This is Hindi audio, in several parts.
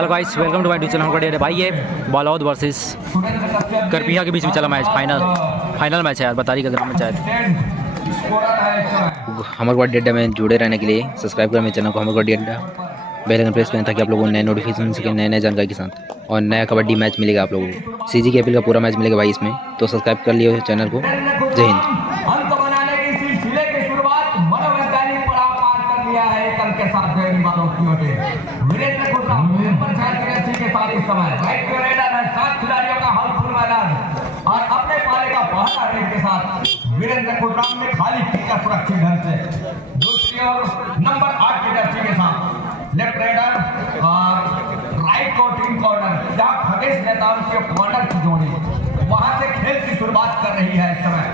Hello guys, welcome to my YouTube channel. भाई ये बालौद वर्सेस करपिया के बीच में चला मैच, फाइनल मैच है यार, बतारी का ग्राम पंचायत। हमारे को डेटा में जुड़े रहने के लिए सब्सक्राइब करें मेरे चैनल को, हमारे को डेटा बेल आइकन प्रेस करें ताकि आप लोगों को नए नोटिफिकेशन मिल सके, नए नए जानकारी के साथ, और नया कबड्डी मैच मिलेगा आप लोगों को। सीजी के का पूरा मैच मिलेगा भाई इसमें, तो सब्सक्राइब कर लियो चैनल को। जय हिंद। और अपने पाले का पहला रेड के साथ वीरेंद्र कुलराम ने खाली खींचा सुरक्षित ढंग से। दूसरी ओर नंबर 8 की जर्सी के साथ लेफ्ट रेडर और राइट को टीम कॉर्नर, जहां खगेश नेताओं के कॉर्नर की जोड़ी वहां से खेल की शुरुआत कर रही है। इस समय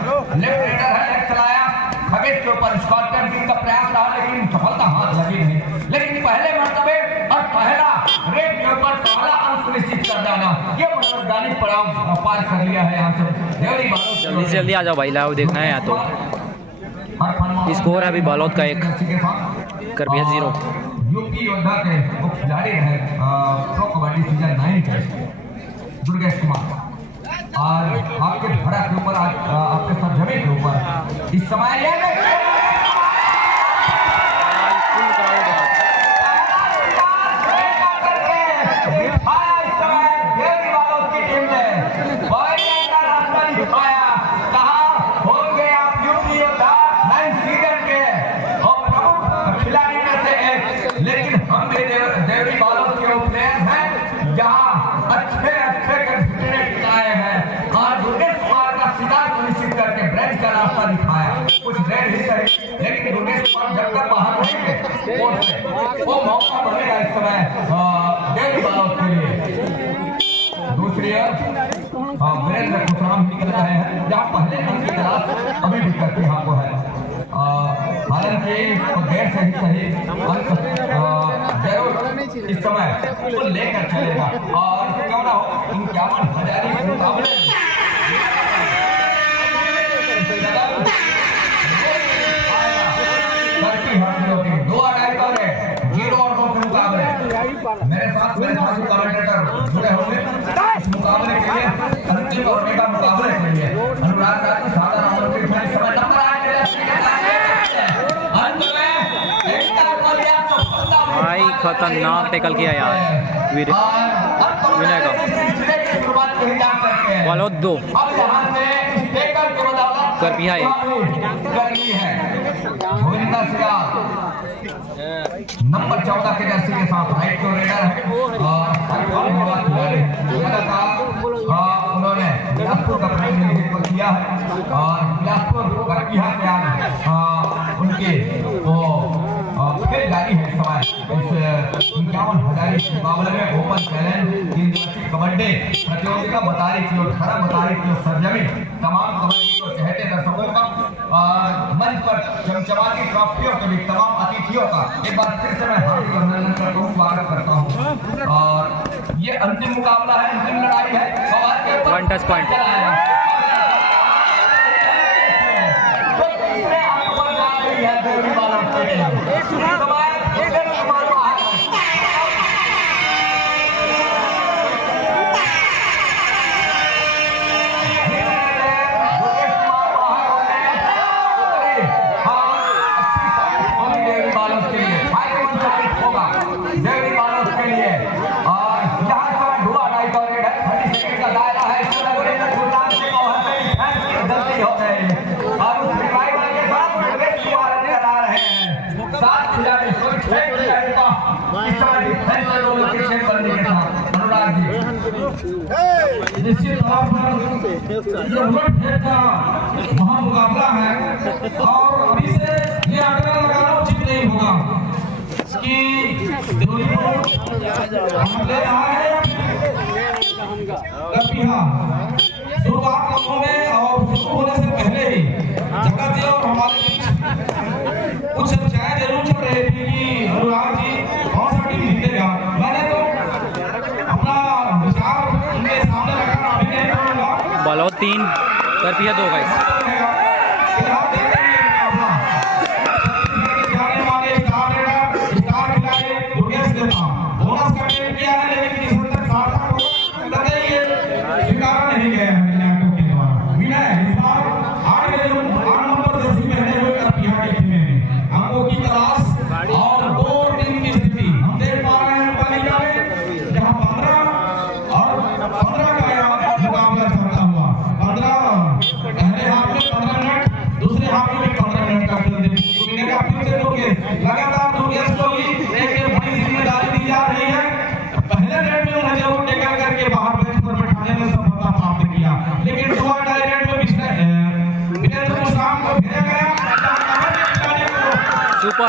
लेफ्ट रेडर है, लेफ्ट चलाया खगेश के ऊपर स्कॉटलैंड टीम का प्रयास रहा, लेकिन सफलता हाथ लगी नहीं। लेकिन पहले मर्तबे और पहला रेड के ऊपर पहला अंक सुनिश्चित कर जाना, ये मनोरंजन पड़ाव पार कर लिया है। यहाँ से जल्दी से जल्दी आ जाओ भाई, लाइव देखना है। या तो स्कोर है अभी बालौद का 1, करपिया 0। यूपी योद्धा के वो खिलाड़ी रहे प्रो कबड्डी सीजन 9 के दुर्गेश कुमार, और आपके भड़ा के ऊपर आपके सरजमी के ऊपर इस समय लेकिन दुर्गेश कुमार जब तक बाहर रहेंगे वो मौका बनेगा इस समय डेली बालौद के लिए। दूसरी ओर वीरेंद्र कुलराम निकल रहे हैं, जहाँ पहले अंक की तलाश अभी भी करते हैं आपको है। हालांकि देर से ही सही अंक जरूर इस समय तो लेकर चलेगा, और क्यों ना हो 51,000 के मुकाबले मेरे साथ कमेंटेटर जुड़े होंगे इस मुकाबले के लिए, अंतिम और मेगा मुकाबले के लिए। अनुराग राजू सादा रामन के समय नंबर भाई खतरनाक टैकल किया यार विनय का। बालौद 2, करपिया 1। नंबर 14 के जर्सी के साथ राइट को रेडर है, और उन्होंने बिलासपुर का प्रतिनिधित्व किया है, और बिलासपुर करपिया के आज उनके फिर जारी है समय इस 51,000 के मुकाबले में ओपन चैलेंज 3 दिवसीय कबड्डी प्रतियोगिता बतारी की और 18 बतारी की सरजमी तमाम कबड्डी को चाहते दर्शकों का मंच पर चमचमाती ट्रॉफियों के भी तमाम अतिथियों का एक बार फिर से मैं हार्दिक अभिनंदन करता हूँ, स्वागत करता हूँ। और ये अंतिम मुकाबला है, अंतिम लड़ाई है। वन टच पॉइंट निश्चित तौर पर जो उलट-फेर का महामुकाबला है, और अभी से ये आंकड़ा लगाना उचित नहीं होगा कि ले रहा है करपिया शुरुआत लोगों में, और शुरू होने से पहले ही जगत जी और हमारे बीच कुछ चर्चाएं जरूर चल रही थी कि अनुराग जी कौन सा टीम जीतेगा। मैंने तो अपना विचार उनके सामने रखा, अभी नहीं करूंगा। बालौद 3, करपिया 2 गाइस। जाने वाले स्टार खिलाड़ी दुर्गेश देता बोनस का किया है।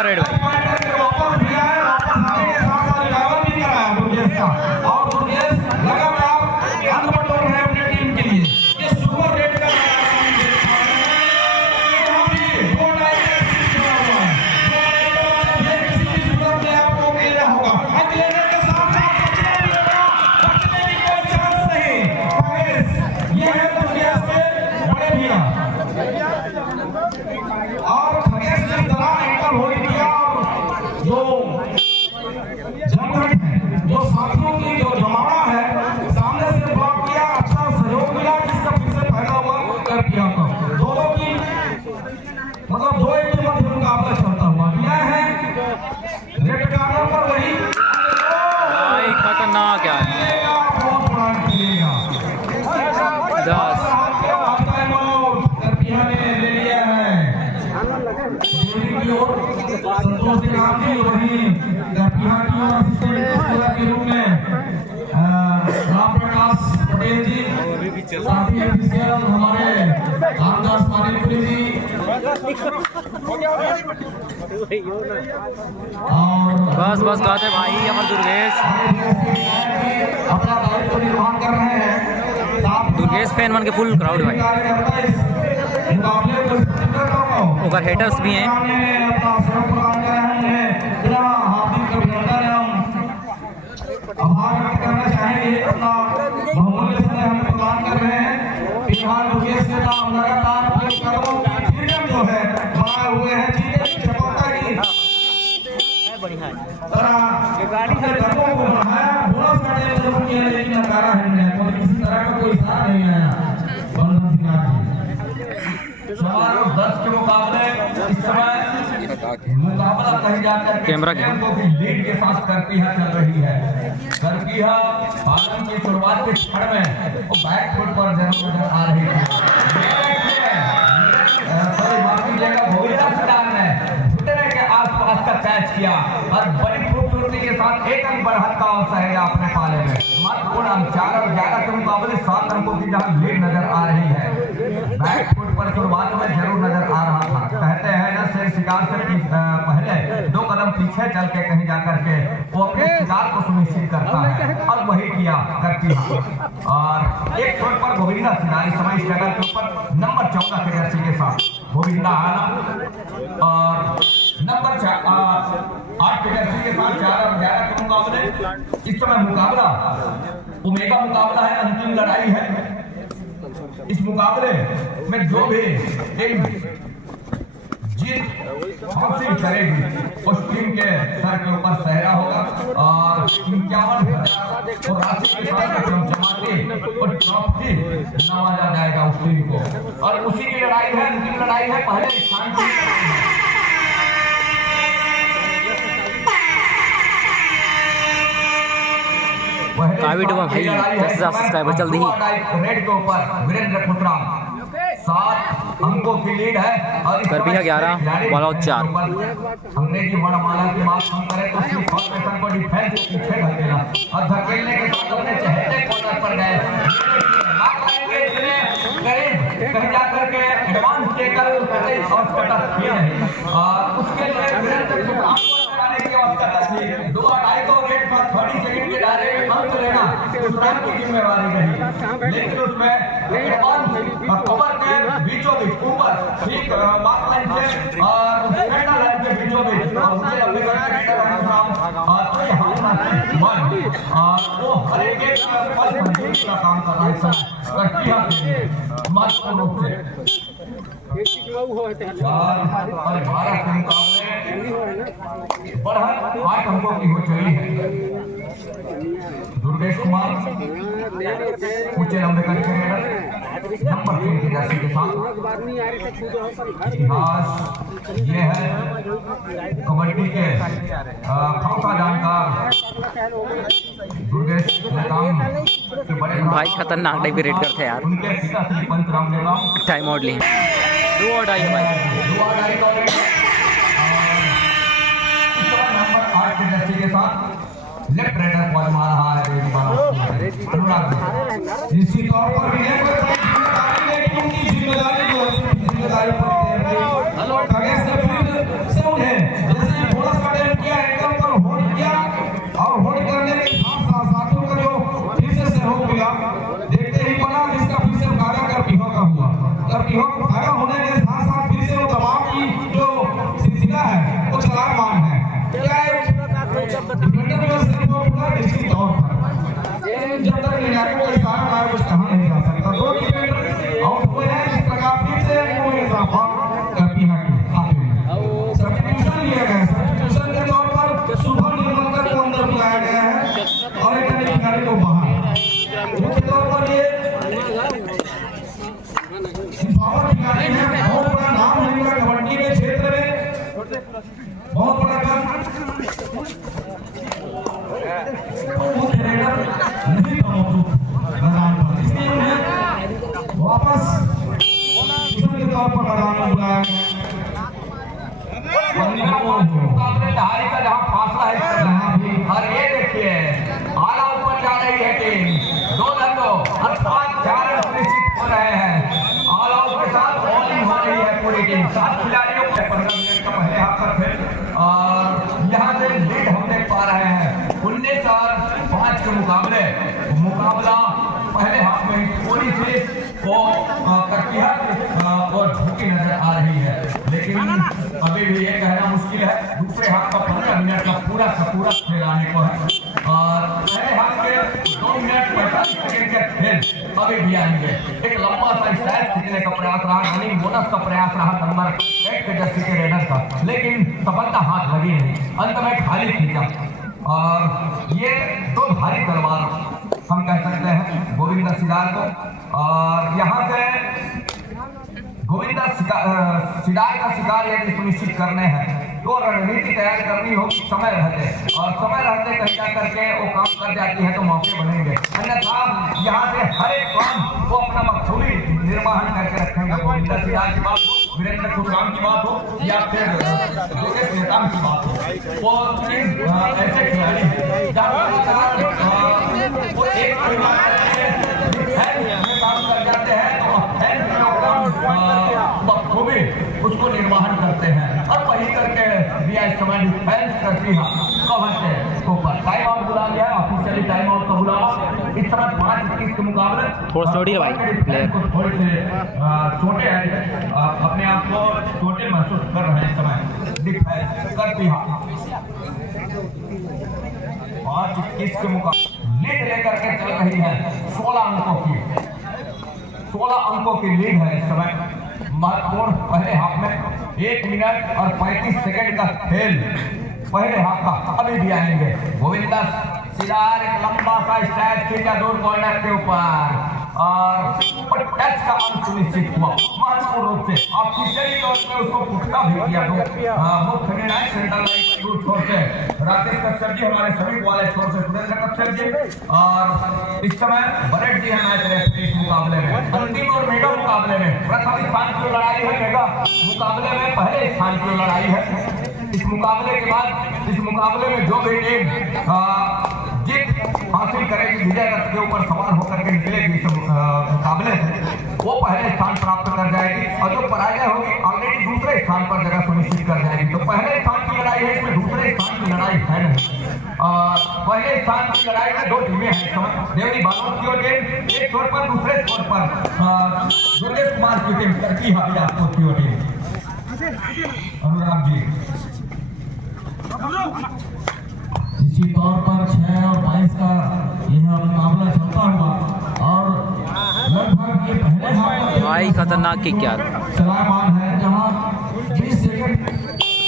रेड भाई। वापस भी आए, वापस आने के साथ साथ रिवाइवल भी कराया दुर्गेश का, और दुर्गेश लगातार अनबटोर है अपनी टीम के लिए। ये सुपर रेड का खतरनाक यार। 10 संतोष गांधी वही के रूप में राम प्रकाश पटेल जी, साथी ऑफिशियल हमारे रामदास मानिकपुरी जी, बस बस गाते भाई अमर दुर्गेश। अपना दायित्व निर्वहन कर रहे हैं। दुर्गेश फैन मन के फुल क्राउड भाई, और हेटर्स भी हैं। आभार व्यक्त करना चाहेंगे, अपना बहुमूल्य समय हमें प्रदान कर रहे हैं। फिलहाल दुर्गेश नेता लगातार अपने कदमों की फ्रीडम जो है बनाए हुए हैं, जीते की चपलता की अपने कदमों को बढ़ाया, बोनस करने में जरूर किया, लेकिन नकारा है और किसी तरह का कोई साथ नहीं आया। बंधन सिंह जी सवाल 10 के मुकाबले इस समय मुकाबला कहीं जाकर कैमरा की लीड के साथ करपीहा चल रही है। करपीहा पालन की शुरुआत के क्षण में वो बैक फुट पर जरूर नजर आ रही है। सॉरी माफी जगह भोगिला सिदान ने घुटने के आसपास का कैच किया और बड़ी खूबसूरती के साथ 1 अंक बढ़त का अवसर है अपने पाले में। महत्वपूर्ण अंक 4 और 11 के मुकाबले 7 अंकों की जहां लीड नजर आ रही है। बैक फुट पर शुरुआत में जरूर नजर आ रहा था। कहते हैं ना, शेर शिकार से पहले 2 कदम पीछे चल के कहीं जाकर के वो अपने शिकार को सुनिश्चित करता है, और वही किया करपीहा। और एक छोर पर गोविंदा सिन्हा इस समय इस जगह के ऊपर नंबर 14 के जर्सी के साथ गोविंदा आना, और नंबर 8 के जर्सी के साथ 4 और 11 के मुकाबले इस समय मुकाबला ओमेगा मुकाबला है, अंतिम लड़ाई है। इस मुकाबले में जो भी टीम जीत हासिल करेगी उस टीम के सर के ऊपर सहरा होगा, और 51,000 और राशि के साथ चमचमाते और ट्रॉफी नवाजा जाएगा उस टीम को। और उसी की लड़ाई है, अंतिम लड़ाई है पहले स्थान की। भाई 10,000 सब्सक्राइबर जल्दी ही। रेड के ऊपर वीरेंद्र पुत्रा 7 अंकों की लीड है, और करपीहा 11 बॉल आउट 4। अंग्रेजी वर्णमाला की बात हम करें तो सिर्फ फॉर्मेशन को डिफेंस से पीछे धकेला और धकेलने के साथ अपने चहेते कॉर्नर पर गए, कहीं जाकर के एडवांस टेकल करने और कटअप किए नहीं, और उसके लिए वीरेंद्र पुत्रा कराने की आवश्यकता थी। 2-2.5 को रेट पर 30 सेकंड के दायरे में अंक लेना उस रन की जिम्मेवारी रही, लेकिन उसमें एडवांस कवर के बीचों बीच ऊपर ठीक मार्क लाइन से और सेंटर लाइन के बीचों बीच उसे अपने तो यहाँ वो हर एक का काम कर रहा है महत्वपूर्ण रूप से। और 12 के मुकाबले बढ़त 8 अंकों की हो चली है। दुर्गेश कुमार ऊंचे लंबे कद के नंबर 3 की जर्सी के साथ इतिहास ये है कबड्डी के खासा जानकार दुर्गेश लताम के बड़े भाई खतरनाक टाइप रेड करते हैं यार। उनके पिता श्री पंत रामदेव टाइम आउट लिए 2 और 2.5 भाई। नंबर 8 के जर्सी के साथ लेफ्ट राइडर बॉल मार रहा है अनुराग। निश्चित तौर पर जिम्मेदारी को जिम्मेदारी पर खगेश ने फिर से उन्हें जैसे वो इशारा ना कुछ कहा नहीं जा सकता। 2 डिफेंडर आउट हुए हैं। इस प्रकार फिर से वो इजाफा करती है खाते में सब्स्टिट्यूशन लिया गया है। सब्स्टिट्यूशन के तौर पर शुभम निर्मलकर को अंदर बुलाया गया है और एक अन्य खिलाड़ी को बाहर। मुख्य तौर पर ये पावर खिलाड़ी है, बहुत बड़ा नाम है इनका कबड्डी के क्षेत्र में, बहुत बड़ा काम। मुख्य रेडर नहीं था मौजूद मैदान पर, इसलिए उन्हें वापस के तौर पर मैदान में बुलाया गया। मुकाबले दहाई का जहाँ फासला है और ये देखिए आला ऊपर जा रही है टीम 2-2 अर्थात 4 रन निश्चित हो रहे हैं। ऑल आउट के साथ बॉलिंग हो रही है पूरी टीम। 7 खिलाड़ियों के 15 मिनट का पहले हाफ का खेल और यहाँ से लीड हम देख पा रहे हैं 19 और 5 के मुकाबला पहले हाफ में थोड़ी सी वो कटिया और झुकी नजर आ रही है, लेकिन अभी भी ये कहना मुश्किल है। दूसरे हाफ का 15 मिनट का पूरा खेल आने को है और पहले हाफ के 2 मिनट 45 सेकंड के खेल अभी भी आएंगे। एक लंबा सा स्ट्राइक खींचने का प्रयास रहा, रनिंग बोनस का प्रयास रहा नंबर 1 के जर्सी के रेडर का, लेकिन सफलता हाथ लगी नहीं, अंत में खाली खींचा। और ये 2 भारी तलवार हम कह सकते हैं गोविंदा सिदार को, और यहाँ से गोविंदा सिदार का शिकार यदि सुनिश्चित करने हैं तो रणनीति तैयार करनी होगी समय रहते, और समय रहते कहीं जा करके वो काम कर जाती है तो मौके बनेंगे, अन्यथा यहाँ से हर एक काम वो अपना बखूबी निर्वहन करके रखेंगे। गोविंदा सिदार की बात हो, वीरेंद्र खुशराम की बात हो या फिर योगेश नेताम की बात हो, वो ऐसे खिलाड़ी हैं वो एक काम कर जाते हैं तो बखूबी उसको निर्वहन करते हैं और वही करके दिया इस समय डिफेंस करती है कवर से ऊपर। टाइम आउट बुला लिया ऑफिशियली, टाइम आउट का बुलावा। इस समय 5-21 के मुकाबले थोड़ा स्लो है भाई, प्लेयर को थोड़े से छोटे हैं, अपने आप को छोटे महसूस कर रहे हैं इस समय डिफेंस करती है। 5-21 के मुकाबले लीड लेकर के चल रही है 16 अंकों की लीड है इस समय। महत्वपूर्ण पहले हाफ में 1 मिनट और 35 सेकंड का खेल पहले हाफ का अभी भी आएंगे। गोविंदा सिदार एक लंबा सा स्ट्राइक खींचा दूर कॉर्नर के ऊपर और टच का अंक सुनिश्चित हुआ महत्वपूर्ण रूप से। ऑफिशियली तौर पे उसको पुख्ता भी किया मुख्य निर्णायक सेंट्रल लाइन दूर छोर से राकेश कश्यप जी, हमारे सभी वाले छोर से सुरेंद्र कश्यप जी, और इस समय बरेट जी है मैच रेफरी इस मुकाबले में। अंतिम और मेगा मुकाबले में प्रथम स्थान की लड़ाई है, मेगा मुकाबले में पहले स्थान की लड़ाई है। इस मुकाबले के बाद इस मुकाबले में जो भी टीम जीत हासिल करेगी, विजय रथ के ऊपर सवार होकर के निकलेगी इस मुकाबले से, वो पहले स्थान प्राप्त कर जाएगी, और जो पराजय होगी ऑलरेडी दूसरे स्थान पर जगह सुनिश्चित कर जाएगी। तो पहले स्थान की लड़ाई है, इसमें दूसरे स्थान की लड़ाई है नहीं। पहले स्थान की लड़ाई में 2 टीमें हैं इस समय। देवरी बालोद की ओर टीम एक छोर पर, दूसरे छोर पर दुर्गेश कुमार की टीम करती है बिलासपुर की ओर टीम। अनुराग जी इसी तौर पर 6 और 22 का यह मुकाबला चलता हुआ और लगभग ये पहले हाफ भाई खतरनाक किक क्या चलामान है, जहां 20 सेकंड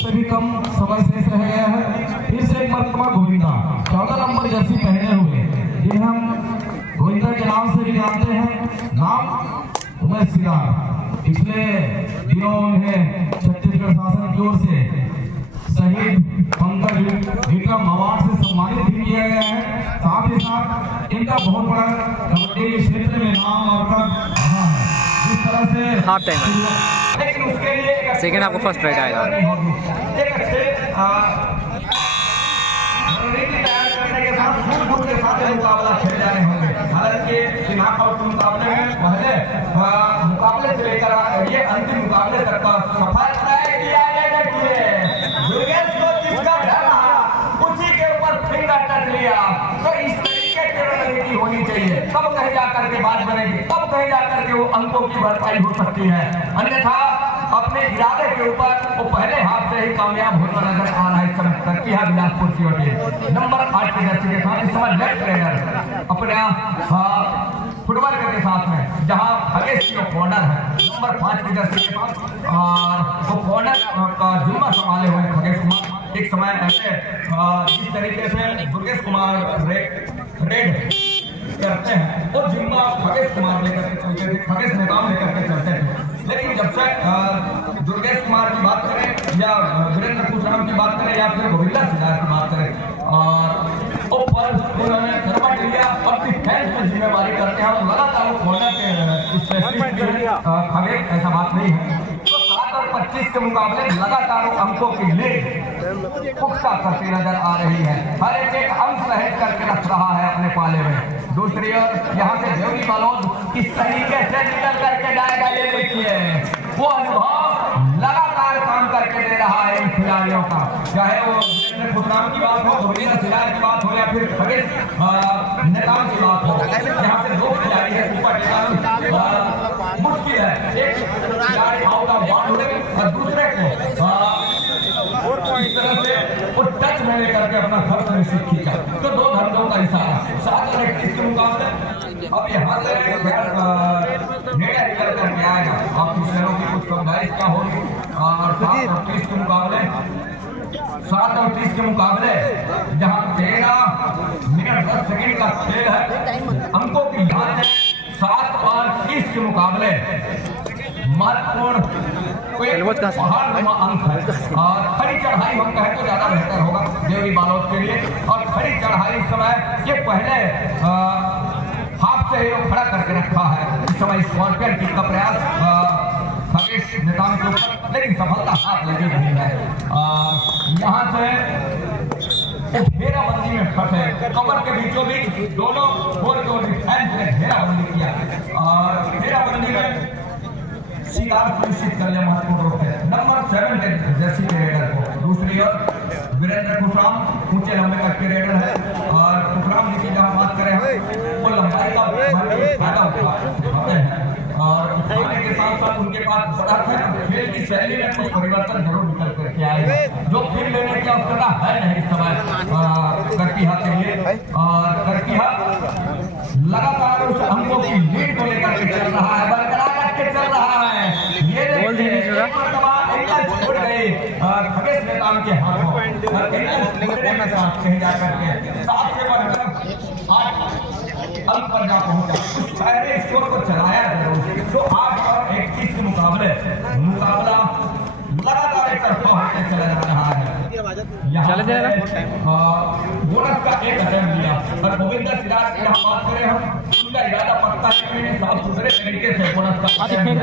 से भी कम समय शेष रह गया है। फिर से एक मरतबा गोविंदा 14 नंबर जर्सी पहने हुए, जिन्हें हम गोविंदा के नाम से भी जानते हैं, नाम उमेश सिदार। पिछले दिनों उन्हें छत्तीसगढ़ शासन की ओर से शहीद पंकज विक्रम अवार्ड से सम्मानित भी किया गया है। साथ ही साथ इनका बहुत बड़ा कबड्डी के क्षेत्र में नाम और रहा है। जिस तरह से हाफ टाइम है, लेकिन उसके लिए सेकंड आपको फर्स्ट राइट आएगा। एक अच्छे रणनीति तैयार करने के साथ सूझबूझ के साथ मुकाबला खेले जाने होंगे। हालांकि नॉकआउट मुकाबले में पहले मुकाबले से लेकर ये अंतिम मुकाबले तक का सफर तय किया गया है। योगेश को जिसका डर रहा उसी के ऊपर फिंगर टच लिया, तो इस तरीके की रणनीति होनी चाहिए, तब कहीं जाकर के बात बनेगी, तब कहीं जाकर के वो अंकों की भरपाई हो सकती है। अन्यथा अपने इरादे के ऊपर वो पहले हाथ से ही कामयाब होता नजर आ रहा है। समय करती है बिलासपुर की ओर नंबर 8 की जर्सी के साथ इस समय लेफ्ट ट्रेनर अपने फुटबॉल के साथ में, जहां खगेश जो कॉर्नर है नंबर 5 की जर्सी के साथ, और वो कॉर्नर का जिम्मा संभाले हुए खगेश कुमार। एक समय ऐसे जिस तरीके से दुर्गेश कुमार रेड करते हैं वो जिम्मा खगेश कुमार लेकर के चलते थे, खगेश नेताम लेकर के चलते थे। लेकिन जब से दुर्गेश कुमार की बात करें या वीरेंद्र कुशराम की बात करें या फिर गोविंदा सिद्धार्थ की बात करें, और ऊपर उन्होंने करवट लिया और डिफेंस में जिम्मेवारी करते हैं और लगातार कॉर्नर के खगेश ऐसा बात नहीं है। तो 7 और 25 के मुकाबले लगातार अंकों की लीड पुख्ता करती नजर आ रही है, हर एक अंक सहेज करके रख रहा है अपने पाले में। दूसरी ओर यहाँ से देवरी बालोद किस तरीके से निकल करके जाएगा ये देखिए, वो अनुभव लगातार काम करके दे रहा है इन खिलाड़ियों का, चाहे वो वीरेंद्र कुशराम की बात हो, गोविंदा सिद्धार्थ की बात हो या फिर खगेश नेताम की बात हो। यहाँ से 2 खिलाड़ी है सुपर, मुश्किल है एक खिलाड़ी आउट ऑफ बाउंड और दूसरे को इस तरह से वो टच में लेकर के अपना घर से निश्चित खींचा। तो 2 धंधों का इशारा 7 और 31 के मुकाबले अब यहाँ से निर्णय निकल करके आएगा ऑफिसरों की कुछ समझाइश क्या होगी। और 7 और 30 के मुकाबले 7 और 30 के मुकाबले जहाँ 13 मिनट 10 सेकंड का खेल है, अंकों की ध्यान है 7 और 30 के मुकाबले महत्वपूर्ण पहाड़ अंक है और खड़ी चढ़ाई हम कहें तो ज्यादा बेहतर होगा देवरी बालोद के लिए। और खड़ी चढ़ाई इस समय ये पहले हाथ से खड़ा करके रखा है, इस समय स्कॉर्पियन किक का प्रयास खगेश नेताम के ऊपर, लेकिन सफलता हाथ लगी नहीं है। यहाँ से घेराबंदी में फंसे, कमर के बीचों बीच दोनों गोल को डिफेंस ने घेराबंदी किया और घेराबंदी में शिकार सुनिश्चित कर लिया महत्वपूर्ण रूप से नंबर 7 के जर्सी के रेडर को। दूसरी ओर वीरेंद्र कुशराम ऊंचे लंबे कद के रेडर है और कुशराम जी की जहाँ बात करें वो लंबाई का फायदा उठाते हैं और उठाने के साथ साथ उनके पास बढ़त है, खेल की शैली में कुछ परिवर्तन जरूर निकल करके आएगा जो फिर लेने की आवश्यकता है नहीं इस समय करकीहा के लिए। और करकीहा लगातार उस अंकों की लीड को लेकर के चल रहा है, बरकरार रख चल रहा है। ये छोड़ गए खगेश नेताम के हाथों कहीं जाकर के 7 से बढ़कर 8 अंक पर जा पहुंचा, पहले स्कोर को चलाया जरूर। तो 8 और 31 के मुकाबला लगातार एक तरफा होते चला जा रहा है। बोनस का एक अटेम्प्ट लिया और गोविंदा सिद्धार्थ की हम बात करें हम उनका इरादा पक्का है साफ सुथरे तरीके से बोनस का ऑफिशियली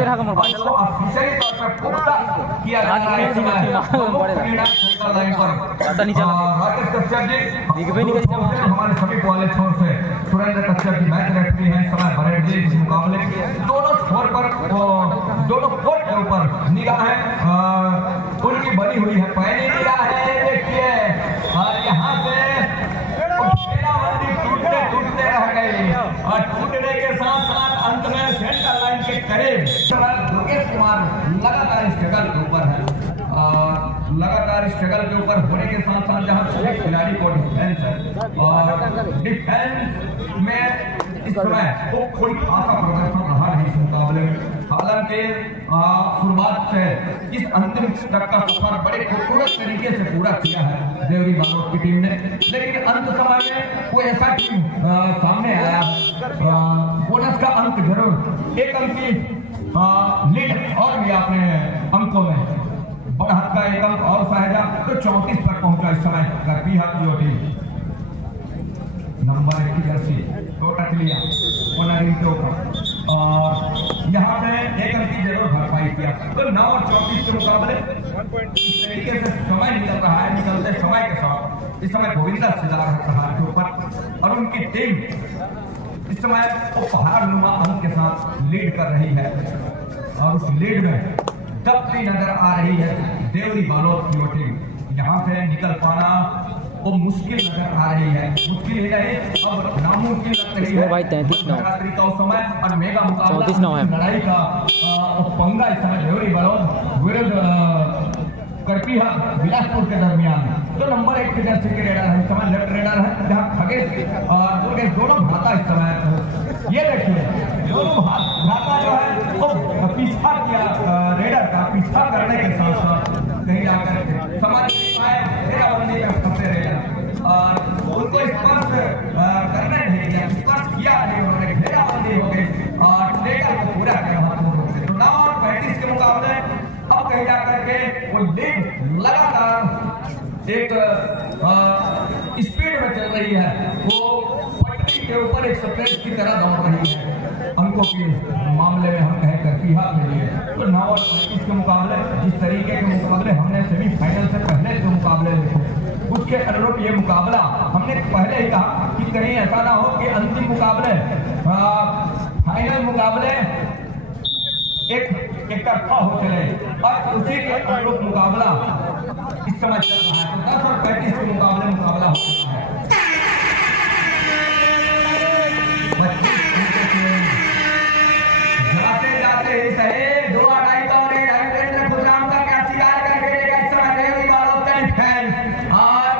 तौर पर पुख्ता किया जा रहा है। राकेश कश्यप जी हमारे सभी कॉलेज छोर से सुरेंद्र कश्यप जी मैच रेफरी हैं, समय परेड जी इस मुकाबले दोनों छोर पर दोनों कोर्ट के ऊपर निगाह है उनकी बनी हुई है, पहली निगाह है देखिए। और यहाँ से घेराबंदी टूटते रह गई और टूटने के साथ साथ अंत में सेंटर लाइन के करीब दुर्गेश कुमार लगातार स्ट्रगल के ऊपर है, लगातार स्ट्रगल के ऊपर होने के साथ साथ जहाँ 6 खिलाड़ी को डिफेंस है और डिफेंस में इस समय वो कोई खासा प्रदर्शन रहा नहीं इस मुकाबले में। हालांकि शुरुआत से इस अंतिम तक का सफर बड़े खूबसूरत तरीके से पूरा किया है देवरी बालोद की टीम ने, लेकिन अंत समय में कोई ऐसा टीम सामने आया बोनस का अंक जरूर 1 अंक की लीड और भी अपने अंकों में बढ़त का 1 अंक और सहेजा तो 34 पर पहुंचा इस समय करकीहा की टीम। नंबर 1 की जर्सी तो टच लिया के ऊपर और यहाँ पे 1 अंक की जरूर भरपाई किया। तो 9 और 34 के मुकाबले इस तरीके से समय निकल रहा है, निकलते समय के साथ इस समय गोविंदा सिद्धार्थ के ऊपर और उनकी टीम इस समय वो पहाड़ नुमा अंक के साथ लीड कर रही है और उस लीड में दबती नजर आ रही है देवरी बालोद की टीम। यहाँ से निकल पाना वो मुश्किल नजर आ रही है, मुश्किल ही नहीं अब नामुमकिन लग रही है। भाई 33 नवरात्रि का समय और मेगा मुकाबला लड़ाई का पंगा इस समय देवरी बालोद विरुद्ध करकीहा बिलासपुर के दरमियान। तो नंबर 1 के जर्सी के रेडर है इस समय लेफ्ट रेडर है, जहाँ खगेश और दुर्गेश दोनों भाता इस समय। ये देखिए दोनों भ्राता जो है वो पीछा किया रेडर का पीछा करने के साथ साथ कहीं जाकर के समझ नहीं पाए, घेराबंदी में फंसे रहे और उनको स्पर्श करने नहीं दिया, स्पर्श किया नहीं, उन्होंने घेराबंदी हो गई और रेडर को पूरा किया महत्वपूर्ण से। तो 9 और 35 के मुकाबले अब कहीं जाकर के वो लीड लगातार एक स्पीड में चल रही है, वो पटरी के ऊपर एक सफेद की तरह दौड़ रही है। अंकों के मामले में हम कहें करतीहा के लिए तो 9 और 35 के मुकाबले जिस तरीके के मुकाबले हमने सेमीफाइनल से पहले जो मुकाबले देखे उसके अनुरूप ये मुकाबला हमने पहले ही कहा कि कहीं ऐसा ना हो कि अंतिम मुकाबले फाइनल मुकाबले एक तरफा हो चले और उसी के अनुरूप मुकाबला इस समय चल रहा है। 10 और 35 के मुकाबले मुकाबला हो रहा है। 25 जाते जाते ही सही 2 अढ़ाई का और 1 खुशराम का क्या शिकार करके लेगा इस समय देवी बालोतन फैन और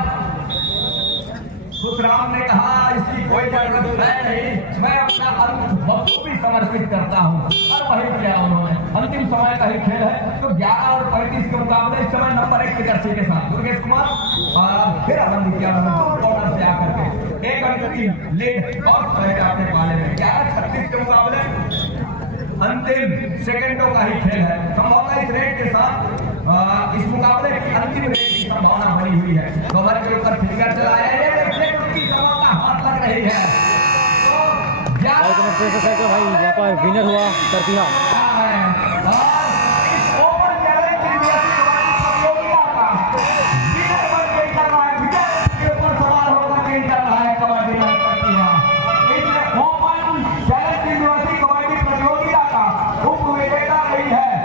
खुशराम ने कहा इसकी कोई जरूरत है नहीं, मैं अपना अंत बखूबी समर्पित करता हूँ और वही किया उन्होंने। अंतिम समय का ही खेल है तो 11 और 35 के मुकाबले इस समय नंबर 1 के जर्सी के साथ दुर्गेश कुमार फिर आनंद किया कॉर्नर से आकर के 1 अंक की लीड और सहेज अपने पाले में। 11-36 के मुकाबले अंतिम सेकंडों का ही खेल है। संभवतः इस रेट के साथ इस मुकाबले की अंतिम रेट की संभावना बनी हुई है। कवर के ऊपर फिंगर चलाया है, उनकी संभावना हाथ लग रही है। तो भाई यहाँ पर विनर हुआ करतीहा।